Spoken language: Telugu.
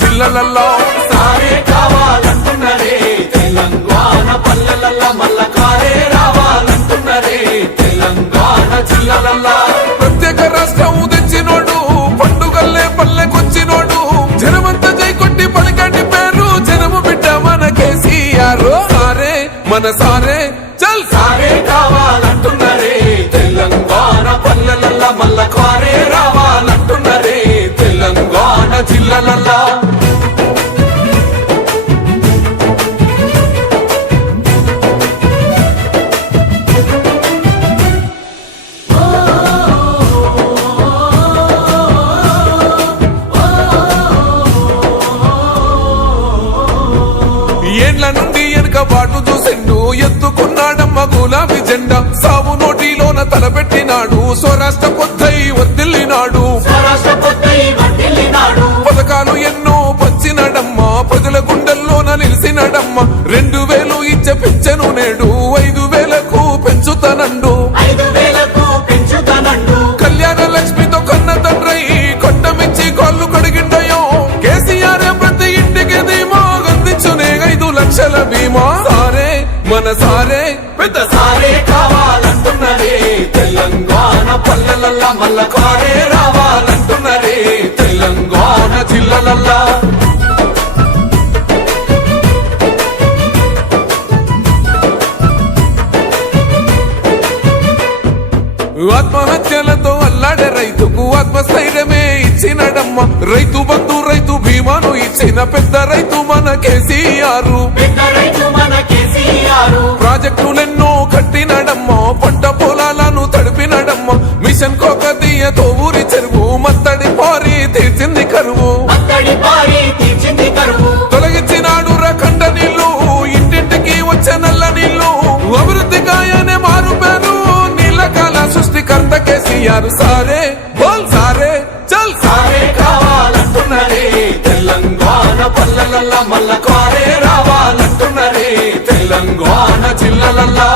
జిల్లలల్లో సారే కావాలంటున్నరే తెలంగాణ పల్లెలల్లా మల్ల కారే రావాలంటున్నరే తెలంగాణ జిల్లలల్లా ప్రత్యేక రాష్ట్రం తెచ్చినోడు పండుగల్లే పల్లెకొచ్చినోడు జనమంతా జై కొట్టి పలికండి పేరు జనము బిడ్డ మన కేసీఆర్ సారే మన సారే చల్ సారే కావాలంటున్నరే తెలంగాణ పల్లెలల్లా మల్ల కారే రావాలంటున్నరే తెలంగాణ జిల్లలల్లా ఏండ్ల నుండి వెనుక బాటు చూసిండు ఎత్తుకున్నాడమ్మ గులాబీ జెండా సాగు నోటిలోన తలపెట్టినాడు స్వరాష్ట్ర పొద్దై వర్దిల్లినాడు పథకాలు ఎన్నో పంచినడమ్మ ప్రజల గుండెల్లోన నిలిచినడమ్మ 2000 ఇచ్చే పింఛను నేడు 5000కు పెంచుతానండు కళ్యాణ లక్ష్మితో కన్న తండ్రై కొట్టమిచ్చి కాళ్ళు కడిగిండయో కేసీఆర్ ప్రతి ఇంటికి ధీమా అందించునే 5 లక్షల బీమా సారే మన సారే పెద్ద సారే కావాలంటున్నరే తెలంగాణ పల్లెలల్లా మల్ల కారే రావాలంటున్నరే తెలంగాణ జిల్లలల్లా ఆత్మహత్యలతో అల్లాడే రైతుకు ఆత్మస్థైర్యమే ఇచ్చినడమ్మ రైతు బంధు రైతు బీమాను ఇచ్చిన పెద్ద రైతు మన కేసీఆర్ ప్రాజెక్టులెన్నో కట్టినడమ్మ పంట పొలాలను తడిపినడమ్మ మిషన్ కోకదీయతో ఊరి చెరువు మత్తడి పారి తీర్చింది కరువు తొలగించినాడు రకండ నీళ్లు ఇంటింటికి వచ్చే నల్ల నీళ్లు అభివృద్ధి గాయనే మారు పేరు నీలకాల సృష్టికర్త కేసీఆర్ సారే బోల్ సారే చల్ సారే కావాలంటున్నరే తెలంగాణ పల్లెలల్లా మల్ల కారే రావాలంటున్నరే తెలంగాణ జిల్లలల్లా